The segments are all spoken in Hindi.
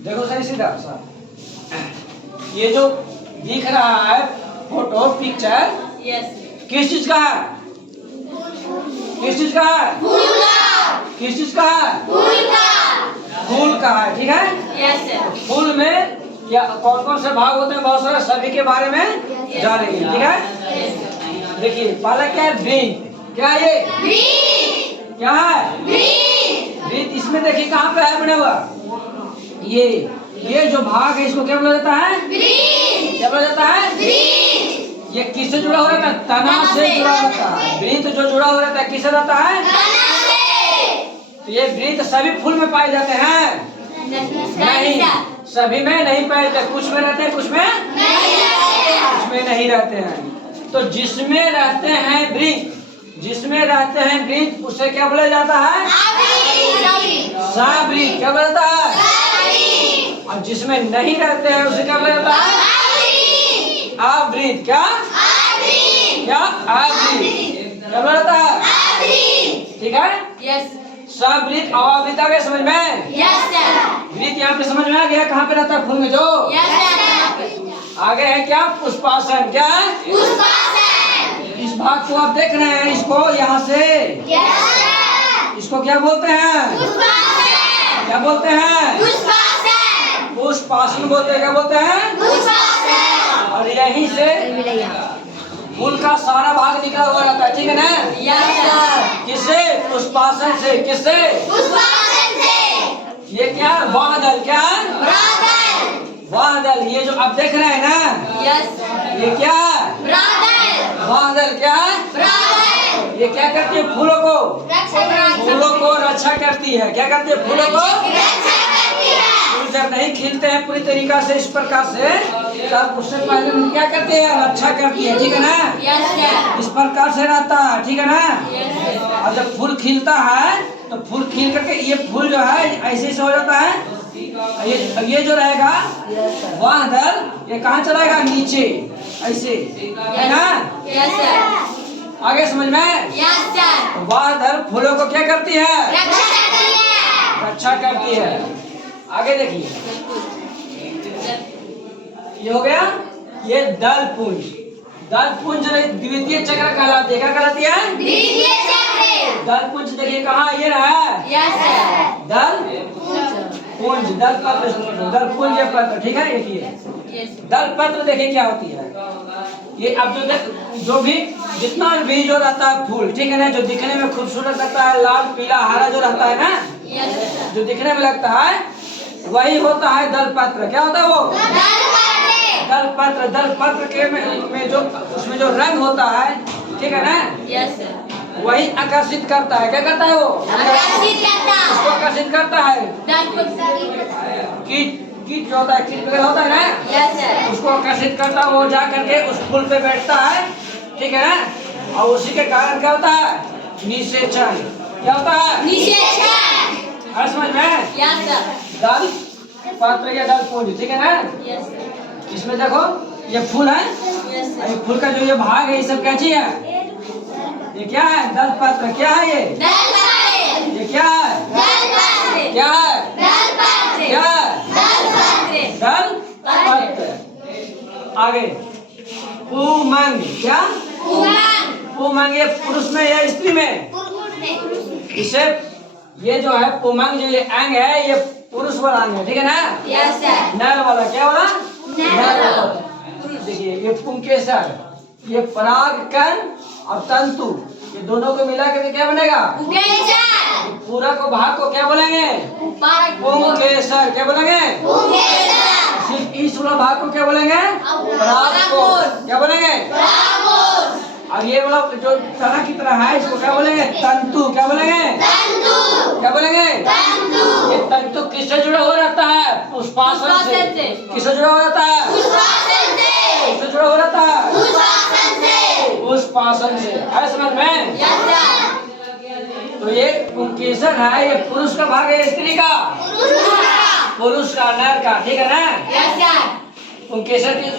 देखो सही सीधा सा, ये जो दिख रहा है फोटो पिक्चर, किस चीज का है? किस चीज का है? किस चीज का है? फूल का है, ठीक है। फूल में क्या कौन कौन से भाग होते हैं, बहुत सारे, सभी के बारे में जानेंगे, ठीक है। देखिए पहला क्या है? वृंत। क्या है ये? क्या है? वृंत। इसमें देखिए कहाँ पे है बना हुआ, ये जो भाग है इसको क्या बोला जाता है? क्या बोला जाता है? ये किससे जुड़ा हुआ रहता है? तना से जुड़ा रहता है। वृंत जो जुड़ा हुआ रहता है किससे रहता है? तो ये वृंत सभी फूल में पाए जाते हैं? नहीं, सभी में नहीं पाए जाते, कुछ में रहते हैं, कुछ में नहीं रहते हैं। तो जिसमें रहते हैं वृंत, जिसमें रहते हैं वृंत उसे क्या बोला जाता है? सावृत। क्या बोला जाता है? और जिसमें नहीं रहते हैं उसे क्या बोला जाता है? आवृत। क्या? क्या? आवृत। क्या बोला जाता है? ठीक है। सावृत और आवृत आ गया समझ में? वृत यहाँ पे समझ में आ गया, कहाँ पे रहता है? फूल में जो। आगे है क्या? पुष्पासन। क्या है? इस भाग को आप देख रहे हैं, इसको यहाँ से, इसको क्या बोलते हैं? क्या बोलते हैं? पुष्पासन बोलते हैं। क्या बोलते हैं? और यहीं से फूल का सारा भाग निकला हुआ रहता है, ठीक है ना? किससे? पुष्पासन से। किससे? ये क्या? बादल। क्या? बादल। ये जो आप देख रहे हैं ना, ये क्या? बादल। क्या? ये क्या करती है? फूलों को रक्षा करती है। क्या करती है? फूलों को। फूल जब नहीं खिलते हैं पूरी तरीका से इस प्रकार से, तब उससे पहले क्या करते हैं? रक्षा करती है, ठीक है ना? इस प्रकार से रहता है, ठीक है ना? और जब फूल खिलता है तो फूल खिल करके ये फूल जो है ऐसे से हो जाता है। ये जो रहेगा बादल, ये कहाँ चलाएगा? नीचे, ऐसे, है ना? आगे समझ में? बादल फूलों को क्या करती है? रक्षा करती है। आगे देखिए, ये हो गया, ये दल पुंज। दल पुंज द्वितीय चक्र कहलाती है। क्या कहलाती है? दल पुंज। देखिए कहाँ ये रहा है? दल पुंज, दल पत्र, दल पुंज पत्र, ठीक है। देखिए दल पत्र देखिए क्या होती है। ये अब जो भी जितना भी जो रहता है फूल, ठीक है ना, जो दिखने में खूबसूरत लगता है, लाल पीला हरा जो रहता है ना, जो दिखने में लगता है वही होता है दल पत्र। क्या होता है वो? दल पत्र। दल पत्र के में जो उसमें जो रंग होता है, ठीक है ना, वही आकर्षित करता है। क्या करता है वो? उसको आकर्षित करता है। कीट जो होता है, कीट वगैरह होता है ना, उसको आकर्षित करता है। वो जा करके उस फूल पे बैठता है, ठीक है ना, और उसी के कारण क्या होता है? निषेचन। क्या होता है? निषेचन। हर समझ में? दल पत्र या दल पुंज, ठीक है ना। इसमें देखो ये फूल है, ये फूल का जो ये भाग है, ये सब क्या चीज है? ये क्या है? दल पत्र। क्या है ये? ये क्या है? क्या है? क्या है? दल पत्र। आगे पुमंग। क्या? पुमंग। ये पुरुष में या स्त्री में? इसे ये जो है पुमंग, जो ये अंग है, ये पुरुष वाला अंग है, ठीक है ना? नर वाला। क्या वाला? नर वाला। देखिए ये पुंकेसर, ये परागकण और तंतु, ये दोनों को मिला करके क्या बनेगा? पूरा को भाग को क्या बोलेंगे? पुंकेसर। क्या बोलेंगे? सिर्फ इस वाला भाग को क्या बोलेंगे? परागकोश। क्या बोलेंगे? और ये वाला जो तना की तरह है, इसको क्या बोलेंगे? तंतु। क्या बोलेंगे? क्या बोलेंगे? ये तंतु किससे जुड़ा हुआ रहता है? पुष्पासन से। किससे जुड़ा हुआ रहता है? किससे जुड़ा हुआ रहता है? पुष्पासन से। है समझ में? तो ये पुंकेसर है, ये पुरुष का भाग है, स्त्री का? पुरुष का, नर का, ठीक है ना। पुंकेसर की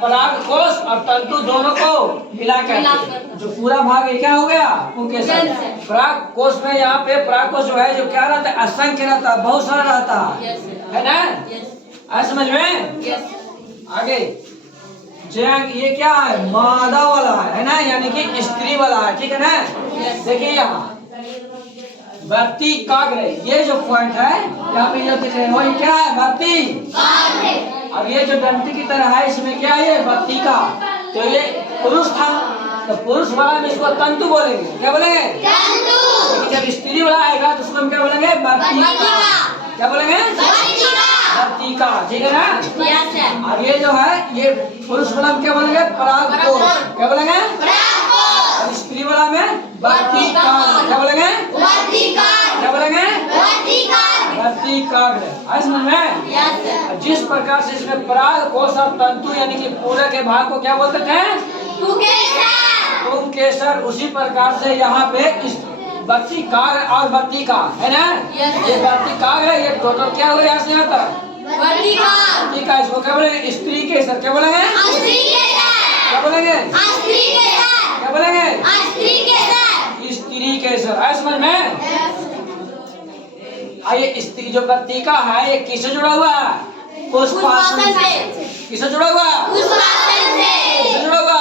परागकोश और तंतु दोनों को मिलाकर जो पूरा भाग है क्या हो गया? पुंकेसर। परागकोश में यहाँ पे परागकोश जो है, जो क्या रहता है? असंख्य रहता है, बहुत सारा रहता है ना। आया समझ में? आगे जैंग ये क्या है? मादा वाला है ना, यानी कि स्त्री वाला है, ठीक है ना? देखिए यहाँ वर्ती काग्र, ये जो पॉइंट है यहाँ पे जो दिख रहे हो ये क्या है? वर्ती। अब ये जो डंटी की तरह है इसमें क्या है? ये वर्ती का। तो ये पुरुष था, तो पुरुष वाला में इसको तंतु बोलेंगे। क्या बोलेंगे? तंतु। जब स्त्री वाला आएगा तो उसको हम क्या बोलेंगे? वर्तिका। क्या बोलेंगे? वर्तिका, ठीक है ना? अब ये जो है ये पुरुष वाला में क्या बोलेंगे? परागकोश। क्या बोलेंगे? और स्त्री वाला में वर्तिका। क्या बोलेंगे? क्या बोलेंगे? वर्तिकाग्र। है समझ में? जिस प्रकार से इसमें परागकोश और तंतु यानी कि पूरे के भाग को क्या बोलते हैं? पुंकेसर। उसी प्रकार से यहाँ पे वर्तिकाग्र और वर्तिका है ना? ये वर्तिकाग्र है, ये टोटल क्या हुआ यहाँ से यहाँ तक? वर्तिका। इसको क्या बोलेंगे? स्त्री केसर। क्या बोलेंगे? क्या बोलेंगे? क्या बोलेंगे? स्त्री केसर। है समझ में? ये स्त्री जो वर्तिका है ये किससे जुड़ा हुआ है? पुष्पासन से। किससे जुड़ा हुआ? किससे जुड़ा हुआ?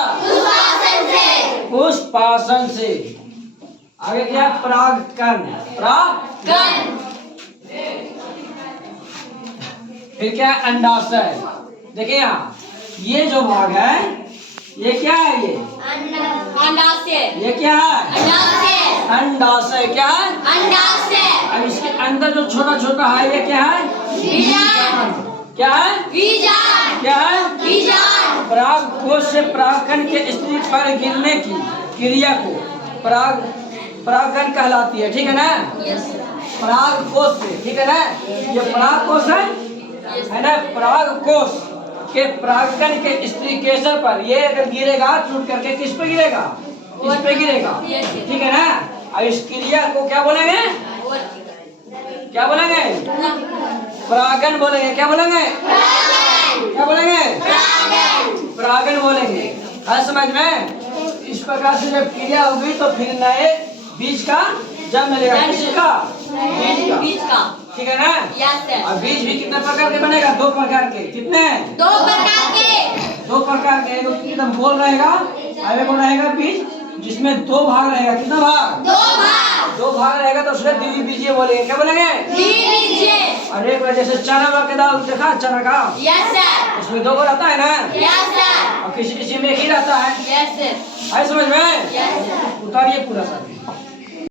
पुष्पासन से। आगे क्या? परागकण। परागकण। फिर क्या? अंडाशय। देखिए यहाँ ये जो भाग है ये क्या है? ये अंडाशय। ये क्या है? अंडाशय। क्या है? अब इसके अंदर जो छोटा छोटा है ये क्या है? बीजांड। क्या है? बीजांड। क्या है? बीजांड। परागकोश से परागकण के स्त्री पर गिरने की क्रिया को परागकण कहलाती है, ठीक है ना? परागकोश से, ठीक है ना? ये परागकोश है ना? परागकोश के परागकण के स्त्री केसर पर ये अगर गिरेगा टूट करके किस पे गिरेगा? इस पे गिरेगा, ठीक है ना? अब इस क्रिया को क्या बोलेंगे? क्या बोलेंगे? परागण बोलेंगे। क्या बोलेंगे? क्या बोलेंगे? परागण बोलेंगे। है समझ में? इस प्रकार से जब क्रिया होगी तो फिर नए बीज का जन्म मिलेगा। किसका? बीज का, ठीक है ना? और बीज भी कितने प्रकार के बनेगा? 2 प्रकार के। कितने? 2 प्रकार के। 2 प्रकार के। एकदम गोल रहेगा और एक रहेगा बीज जिसमें 2 भाग रहेगा। कितना भाग? 2 भाग। 2 भाग रहेगा तो उसको द्विबीजीय बोलेंगे। क्या बोलेंगे? द्विबीजीय। और एक जैसे चना वाला दाल देखा चना का? Yes sir. उसमें 2 रहता है ना? Yes sir. और किसी किसी में एक ही रहता है। Yes sir. है समझ में? Yes sir. उतारिए पूरा सर।